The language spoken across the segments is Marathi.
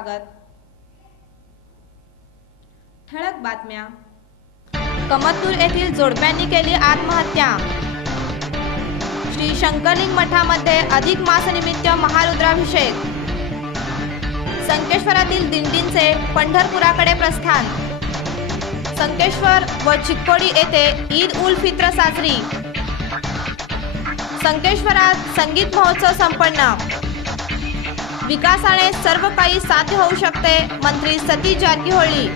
स्वागत। ठळक बातम्या। कमतनूर येथील जोडप्यांनी केली आत्महत्या। श्री शंकरलिंग मठामध्ये अधिक मासनिमित्त महारुद्राभिषेक। संकेश्वरातील दिंडींचे पंढरपुराकडे प्रस्थान। संकेश्वर व चिक्कोडी येथे ईद उल फित्र साजरी। संकेश्वरात संगीत महोत्सव संपन्न। विकासाने सर्व काही साध्य होऊ शकते, मंत्री सतीश जारकीहोळी।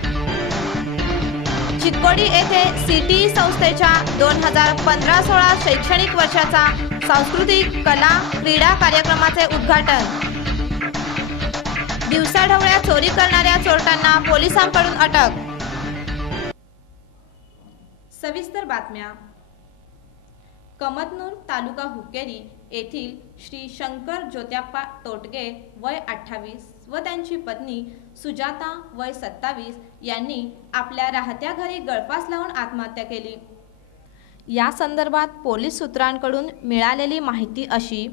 चिक्कोडी येथे सीटीई संस्थेच्या 2015-16 शैक्षणिक वर्षाचा सांस्कृतिक कला क्रीडा कार्यक्रमाचे उद्घाटन। दिवसाढवळ्या चोरी करणाऱ्या चोरट्यांना पोलिसांकडून अटक। सविस्तर बातम्या। कमतनूर तालुका हुक्केरी येथील श्री शंकर ज्योत्याप्पा तोटगे वय 28 व त्यांची पत्नी सुजाता वय 27 यांनी आपल्या राहत्या घरी गळफास लावून आत्महत्या केली। या संदर्भात पोलीस सूत्रांकडून मिळालेली माहिती अशी,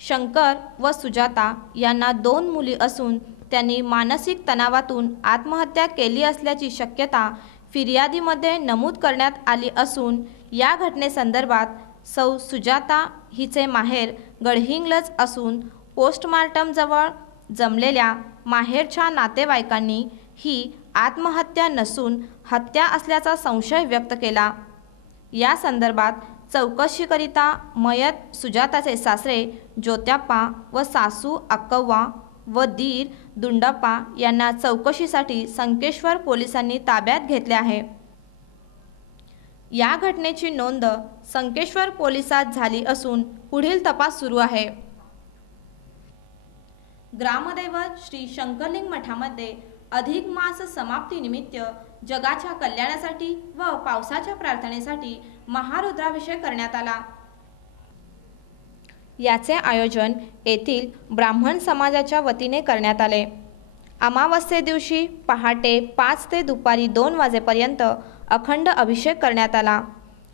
शंकर व सुजाता यांना 2 मुली असून त्यांनी मानसिक तणावातून आत्महत्या केली असल्याची शक्यता फिर्यादीमध्ये नमूद करण्यात आली असून या घटनेसंदर्भात सौ सुजाता हिचे माहेर गडहिंग्लज असून पोस्टमार्टम जवळ जमलेल्या माहेरच्या नातेवाईकांनी ही आत्महत्या नसून हत्या असल्याचा संशय व्यक्त केला। या संदर्भात चौकशीकरिता मयत सुजाताचे सासरे ज्योत्याप्पा व सासू अक्कव्वा व दीर दुंडप्पा यांना चौकशीसाठी संकेश्वर पोलिसांनी ताब्यात घेतले आहे। या घटनेची नोंद संकेश्वर पोलिसात झाली असून पुढील तपास सुरू आहे। ग्रामदैवत श्री शंकरलिंग मठामध्ये अधिक मास समाप्तीनिमित्त जगाच्या कल्याणासाठी व पावसाच्या प्रार्थनेसाठी महारुद्राभिषेक करण्यात आला। याचे आयोजन येथील ब्राह्मण समाजाच्या वतीने करण्यात आले। अमावस्ये दिवशी पहाटे 5 ते दुपारी 2 वाजेपर्यंत अखंड अभिषेक करण्यात आला।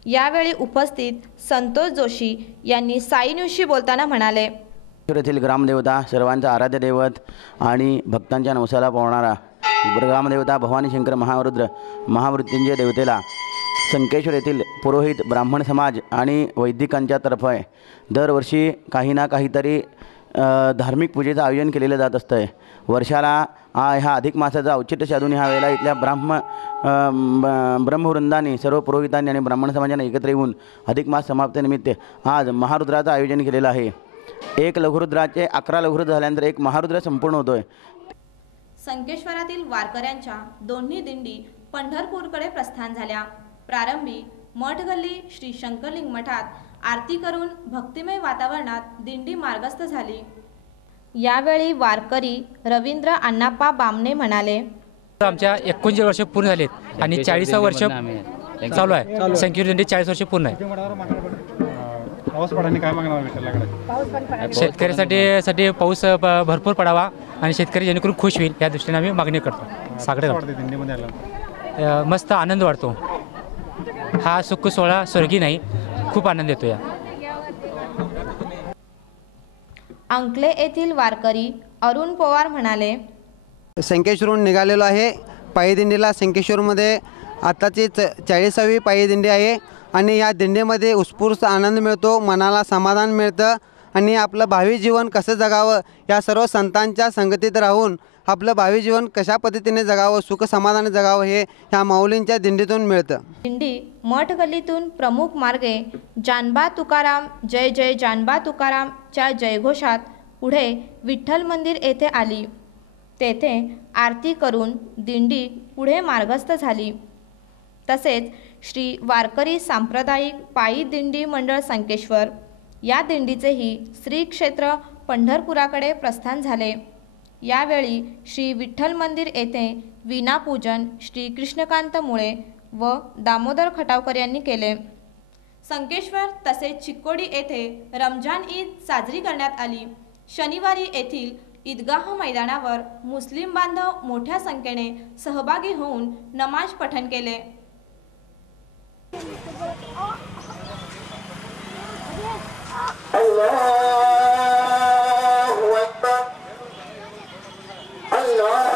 यावेळी उपस्थित संतोष जोशी यांनी साई न्यूजशी बोलताना म्हणाले, येथील ग्रामदेवता सर्वांचा आराध्य दैवत आणि भक्तांच्या नवसाला पावणारा ग्रामदेवता भवानी शंकर महारुद्र महामृत्युंजय देवतेला संकेश्वर येथील पुरोहित ब्राह्मण समाज आणि वैदिकांच्या तर्फे दरवर्षी काही ना काहीतरी धार्मिक पूजेचं आयोजन केलेलं जात असतं। वर्षाला ह्या अधिक मासाचं औचित्य साधून ह्या वेळेला इथल्या ब्रह्मवृंदांनी सर्व पुरोहितांनी आणि ब्राह्मण समाजाने एकत्र येऊन अधिक मास समाप्तीनिमित्त आज महारुद्राचं आयोजन केलेलं आहे। एक लघुरुद्राचे 11 लघुरुद्र झाल्यानंतर एक महारुद्र संपूर्ण होतोय। संकेश्वरातील वारकऱ्यांच्या दोन्ही दिंडी पंढरपूरकडे प्रस्थान झाल्या। प्रारंभी मठगल्ली श्री शंकरलिंग मठात आरती करून भक्तिमय वातावरणात दिंडी मार्गस्थ झाली। यावेळी वारकरी रवींद्र अण्णाप्पा बामणे म्हणाले, आमच्या 39 वर्ष पूर्ण झालेत आणि 40 वर्ष चालू आहे। संकेश्वर दिंडी 40 वर्ष पूर्ण आहे। शेतकऱ्यासाठी पाऊस भरपूर पडावा आणि शेतकरी जेणेकरून खुश होईल या दृष्टीने आम्ही मागणी करतो। सगळे मस्त आनंद वाटतो। हा सुख सोहळा स्वर्गी नाही, खूप आनंद येतो। या अंकले येथील वारकरी अरुण पवार म्हणाले, संकेश्वरहून निघालेलो आहे पायी दिंडीला। संकेश्वरमध्ये आताची 40वी पायी दिंडी आहे आणि या दिंडीमध्ये उत्स्फूर्त आनंद मिळतो, मनाला समाधान मिळतं आणि आपलं भावी जीवन कसं जगावं या सर्व संतांच्या संगतीत राहून आपलं भावी जीवन कशा पद्धतीने जगावं, सुख समाधाने जगावं हे ह्या माऊलींच्या दिंडीतून मिळतं। दिंडी मठ गल्लीतून प्रमुख मार्गे जानबा तुकाराम जय जय जानबा तुकाराम च्या जयघोषात पुढे विठ्ठल मंदिर येथे आली। तेथे आरती करून दिंडी पुढे मार्गस्थ झाली। तसेच श्री वारकरी सांप्रदायिक पायी दिंडी मंडळ संकेश्वर या दिंडीचेही श्री क्षेत्र पंढरपुराकडे प्रस्थान झाले। यावेळी श्री विठ्ठल मंदिर येथे वीणापूजन श्री कृष्णकांत मुळे व दामोदर खटावकर यांनी केले। संकेश्वर तसेच चिक्कोडी येथे रमजान ईद साजरी करण्यात आली। शनिवारी येथील ईदगाह मैदानावर मुस्लिम बांधव मोठ्या संख्येने सहभागी होऊन नमाज पठण केले। Allahu Akbar. Allah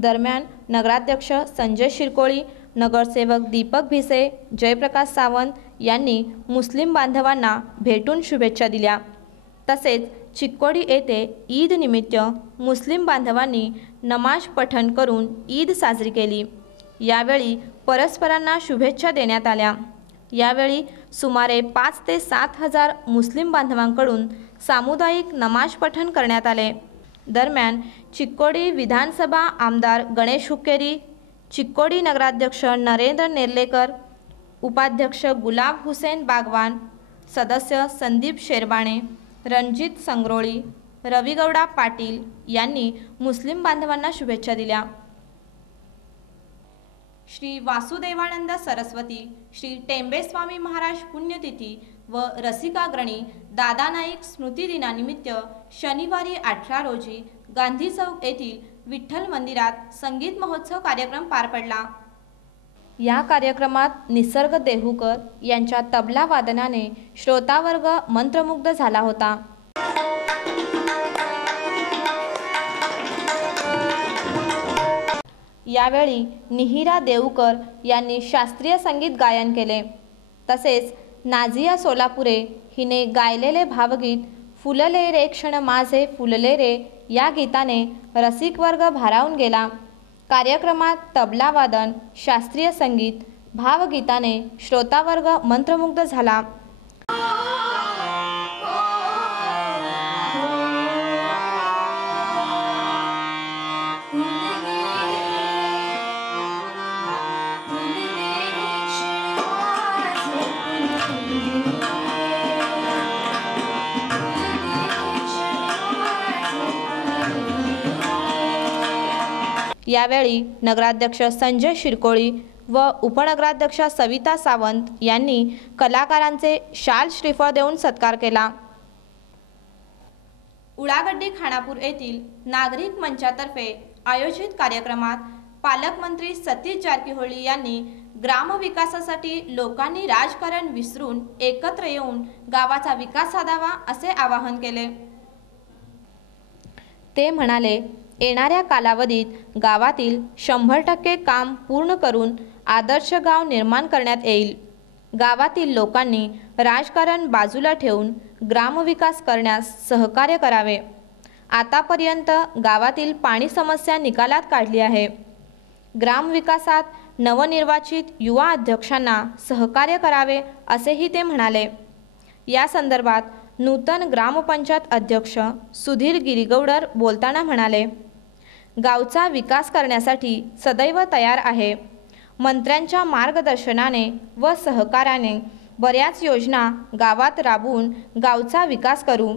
दरम्यान नगराध्यक्ष संजय शिरकोळी, नगरसेवक दीपक भिसे, जयप्रकाश सावंत यांनी मुस्लिम बांधवांना भेटून शुभेच्छा दिल्या। तसेच चिक्कोडी येथे ईद निमित्त मुस्लिम बांधवांनी नमाज पठण करून ईद साजरी केली। यावेळी परस्परांना शुभेच्छा देण्यात आल्या। यावेळी सुमारे 5 ते 7 हजार मुस्लिम बांधवांकडून सामुदायिक नमाज पठण करण्यात आले। दरम्यान चिक्कोडी विधानसभा आमदार गणेश हुक्केरी, चिक्कोडी नगराध्यक्ष नरेंद्र नेर्लेकर, उपाध्यक्ष गुलाब हुसेन बागवान, सदस्य संदीप शेरबाणे, रणजित संग्रोळी, रविगौडा पाटील यांनी मुस्लिम बांधवांना शुभेच्छा दिल्या। श्री वासुदेवानंद सरस्वती, श्री टेंबेस्वामी महाराज पुण्यतिथी व रसिकाग्रणी दादा नाईक स्मृती दिनानिमित्त शनिवारी 18 रोजी गांधी चौक येथील विठ्ठल मंदिरात संगीत महोत्सव कार्यक्रम पार पडला। या कार्यक्रमात निसर्ग देहूकर यांच्या तबला वादनाने श्रोतावर्ग मंत्रमुग्ध झाला होता। यावेळी निहिरा देऊकर यांनी शास्त्रीय संगीत गायन केले। तसेच नाझिया सोलापुरे हिने गायलेले भावगीत फुलले रे क्षण माझे फुलले रे या गीताने रसिक वर्ग भारावून गेला। कार्यक्रमात तबला वादन, शास्त्रीय संगीत, भावगीताने श्रोतावर्ग मंत्रमुग्ध झाला। यावेळी नगराध्यक्ष संजय शिरकोळी व उपनगराध्यक्ष सविता सावंत यांनी कलाकारांचे शाल श्रीफळ देऊन सत्कार केला। उळागड्डी खानापूर येथील नागरिक मंचातर्फे आयोजित कार्यक्रमात पालकमंत्री सतीश जारकीहोळी यांनी ग्रामविकासासाठी लोकांनी राजकारण विसरून एकत्र येऊन गावाचा विकास साधावा असे आवाहन केले। ते म्हणाले, येणाऱ्या कालावधीत गावातील 100% काम पूर्ण करून आदर्श गाव निर्माण करण्यात येईल। गावातील लोकांनी राजकारण बाजूला ठेवून ग्रामविकास करण्यास सहकार्य करावे। आतापर्यंत गावातील पाणी समस्या निकालात काढली आहे। ग्रामविकासात नवनिर्वाचित युवा अध्यक्षांना सहकार्य करावे असेही ते म्हणाले। या संदर्भात नूतन ग्रामपंचायत अध्यक्ष सुधीर गिरीगौडर बोलताना म्हणाले, गावचा विकास करण्यासाठी सदैव तयार आहे। मंत्र्यांच्या मार्गदर्शनाने व सहकार्याने बऱ्याच योजना गावात राबवून गावचा विकास करू,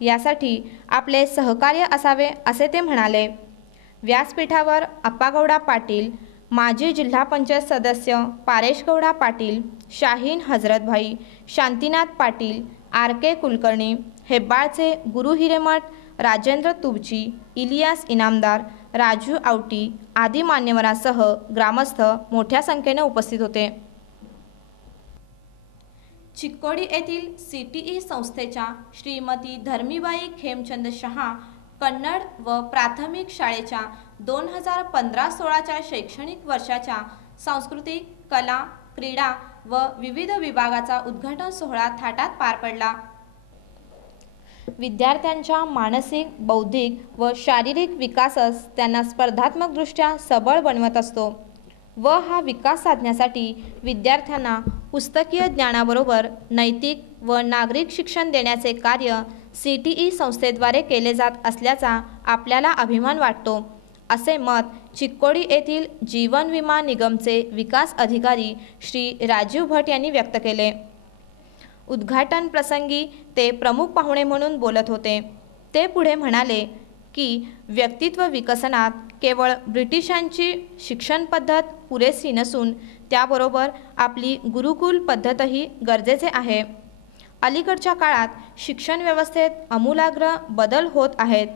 यासाठी आपले सहकार्य असावे असे ते म्हणाले। व्यासपीठावर अप्पागौडा पाटील, माजी जिल्हा पंचायत सदस्य पारेशगौडा पाटील, शाहीन हजरतभाई, शांतीनाथ पाटील, RK कुलकर्णी, हेब्बाळचे गुरु हिरेमठ, राजेंद्र तुबची, इलियास इनामदार, राजू आवटी आदी मान्यवरांसह ग्रामस्थ मोठ्या संख्येने उपस्थित होते। चिक्कोडी येथील CTE संस्थेच्या श्रीमती धर्मीबाई खेमचंद शहा कन्नड व प्राथमिक शाळेच्या 2015-16च्या शैक्षणिक वर्षाच्या सांस्कृतिक, कला, क्रीडा व विविध विभागाचा उद्घाटन सोहळा थाटात पार पडला। विद्यार्थ्यांच्या मानसिक, बौद्धिक व शारीरिक विकासच त्यांना स्पर्धात्मकदृष्ट्या सबळ बनवत असतो व हा विकास साधण्यासाठी विद्यार्थ्यांना पुस्तकीय ज्ञानाबरोबर नैतिक व नागरिक शिक्षण देण्याचे कार्य CTE संस्थेद्वारे केले जात असल्याचा आपल्याला अभिमान वाटतो, असे मत चिक्कोडी येथील जीवन विमा निगमचे विकास अधिकारी श्री राजीव भट यांनी व्यक्त केले। उद्घाटन प्रसंगी ते प्रमुख पाहुणे म्हणून बोलत होते। ते पुढे म्हणाले की व्यक्तित्व विकसनात केवळ ब्रिटिशांची शिक्षण पद्धत पुरेसी नसून त्याबरोबर आपली गुरुकुल पद्धतही गरजेचे आहे। अलीकडच्या काळात शिक्षण व्यवस्थेत आमूलाग्र बदल होत आहेत।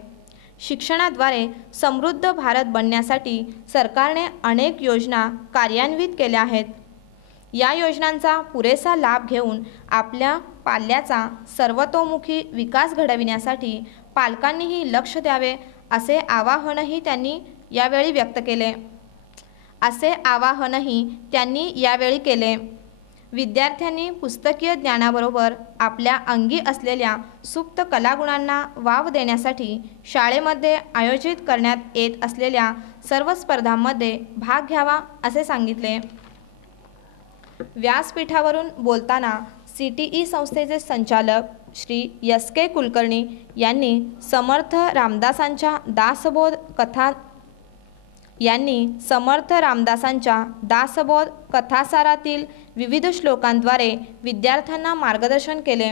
शिक्षणाद्वारे समृद्ध भारत बनण्यासाठी सरकारने अनेक योजना कार्यान्वित केल्या आहेत। या योजनांचा पुरेसा लाभ घेऊन आपल्या पाल्याचा सर्वतोमुखी विकास घडविण्यासाठी पालकांनीही लक्ष द्यावे असे आवाहनही त्यांनी यावेळी व्यक्त केले. असे आवाहनही त्यांनी यावेळी केले. विद्यार्थ्यांनी पुस्तकीय ज्ञानाबरोबर आपल्या अंगी असलेल्या सुप्त कलागुणांना वाव देण्यासाठी शाळेमध्ये आयोजित करण्यात येत असलेल्या सर्व स्पर्धांमध्ये भाग घ्यावा असे सांगितले. व्यासपीठावरून बोलताना CTE संस्थेचे संचालक श्री SK कुलकर्णी यांनी समर्थ रामदासांच्या दासबोध कथासारातील विविध श्लोकांद्वारे विद्यार्थ्यांना मार्गदर्शन केले.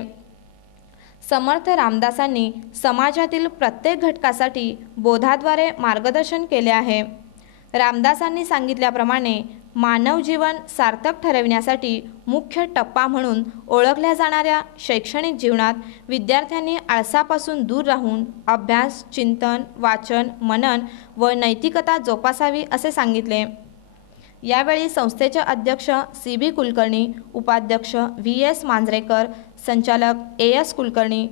समर्थ रामदासांनी समाजातील प्रत्येक घटकासाठी बोधाद्वारे मार्गदर्शन केले आहे. रामदासांनी सांगितल्याप्रमाणे मानव जीवन सार्थक ठरविण्यासाठी मुख्य टप्पा म्हणून ओळखल्या जाणाऱ्या शैक्षणिक जीवनात विद्यार्थ्यांनी आळसापासून दूर राहून अभ्यास, चिंतन, वाचन, मनन व नैतिकता जोपासावी असे सांगितले. यावेळी संस्थेचे अध्यक्ष CB कुलकर्णी, उपाध्यक्ष VS मांजरेकर, संचालक AS कुलकर्णी,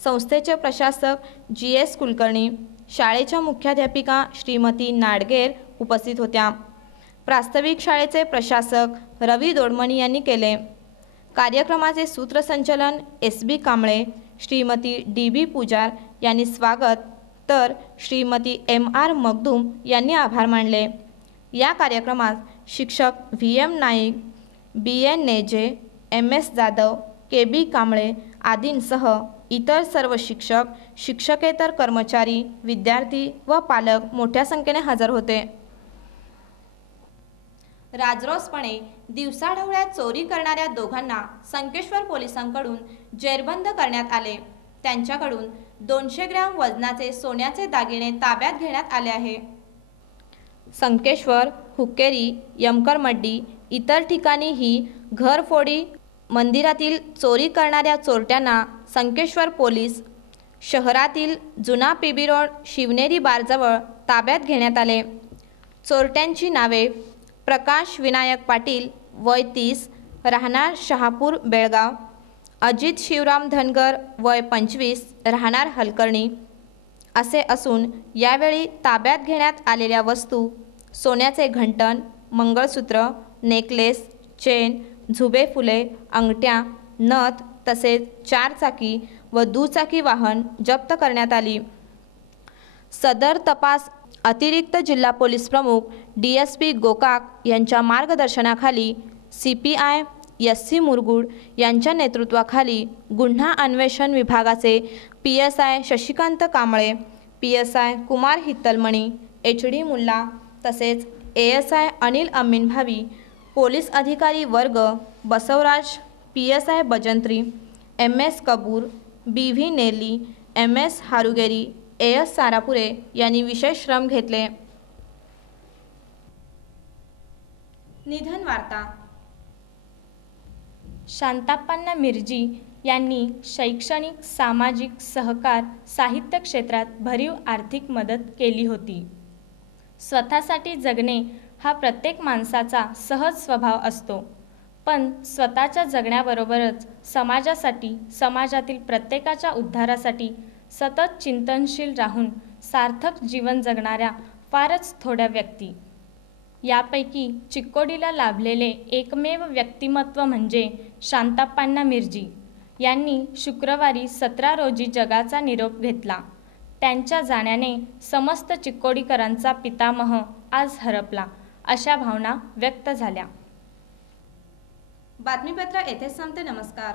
संस्थेचे प्रशासक GS कुलकर्णी, शाळेच्या मुख्याध्यापिका श्रीमती नाडगेर उपस्थित होत्या. प्रास्ताविक शाळेचे प्रशासक रवी दोडमणी यांनी केले. कार्यक्रमाचे सूत्रसंचालन SB कांबळे, श्रीमती DB पुजार यांनी स्वागत तर श्रीमती MR मगदूम यांनी आभार मानले. या कार्यक्रमात शिक्षक VM Naik, BN Neje, MS Jadhav, KB Kamble आदींसह इतर सर्व शिक्षक, शिक्षकेतर कर्मचारी, विद्यार्थी व पालक मोठ्या संख्येने हजर होते. राजरोसपणे दिवसाढवळ्यात चोरी करणाऱ्या दोघांना संकेश्वर पोलिसांकडून जेरबंद करण्यात आले. त्यांच्याकडून 200 ग्रॅम वजनाचे सोन्याचे दागिने ताब्यात घेण्यात आले आहे. संकेश्वर, हुक्केरी, यमकरमड्डी इतर ठिकाणीही घरफोडी, मंदिरातील चोरी करणाऱ्या चोरट्यांना संकेश्वर पोलीस शहरातील जुना PB रोड शिवनेरी बारजवळ ताब्यात घेण्यात आले. चोरट्यांची नावे: प्रकाश विनायक पाटील, वय 30, राहणार शहापूर बेळगाव; अजित शिवराम धनगर, वय 25, राहणार हलकर्णी असे असून यावेळी ताब्यात घेण्यात आलेल्या वस्तू: सोन्याचे घंटण, मंगळसूत्र, नेकलेस, चेन, झुबे फुले, अंगठ्या, नथ तसेच 4 चाकी व दुचाकी वाहन जप्त करण्यात आली. सदर तपास अतिरिक्त जिल्हा पोलीस प्रमुख DSP गोकाक यांच्या मार्गदर्शनाखाली CPI SC मुरगुड यांच्या नेतृत्वाखाली गुन्हा अन्वेषण विभागाचे PSI Shashikant Kamble, PSI Kumar हित्तलमणी, HD Mulla तसेच ASI अनिल अमीन भावी, पोलीस अधिकारी वर्ग बसवराज, PSI बजंत्री, MS कबूर, BV नेली, MS हारुगेरी, AS सारापुरे यांनी विशेष श्रम घेतले. निधन वार्ता. शांताप्पा मिरजी यांनी शैक्षणिक, सामाजिक, सहकार, साहित्य क्षेत्रात भरीव आर्थिक मदत केली होती. स्वतःसाठी जगणे हा प्रत्येक माणसाचा सहज स्वभाव असतो, पण स्वतःच्या जगण्याबरोबरच समाजासाठी, समाजातील प्रत्येकाच्या उद्धारासाठी सतत चिंतनशील राहून सार्थक जीवन जगणाऱ्या फारच थोड्या व्यक्ती. यापैकी चिक्कोडीला लाभलेले एकमेव व्यक्तिमत्व म्हणजे शांताप्पा मिरजी यांनी शुक्रवारी 17 रोजी जगाचा निरोप घेतला. त्यांच्या जाण्याने समस्त चिक्कोडीकरांचा पितामह आज हरपला, अशा भावना व्यक्त झाल्या. बातमीपत्र येथे संपते. नमस्कार.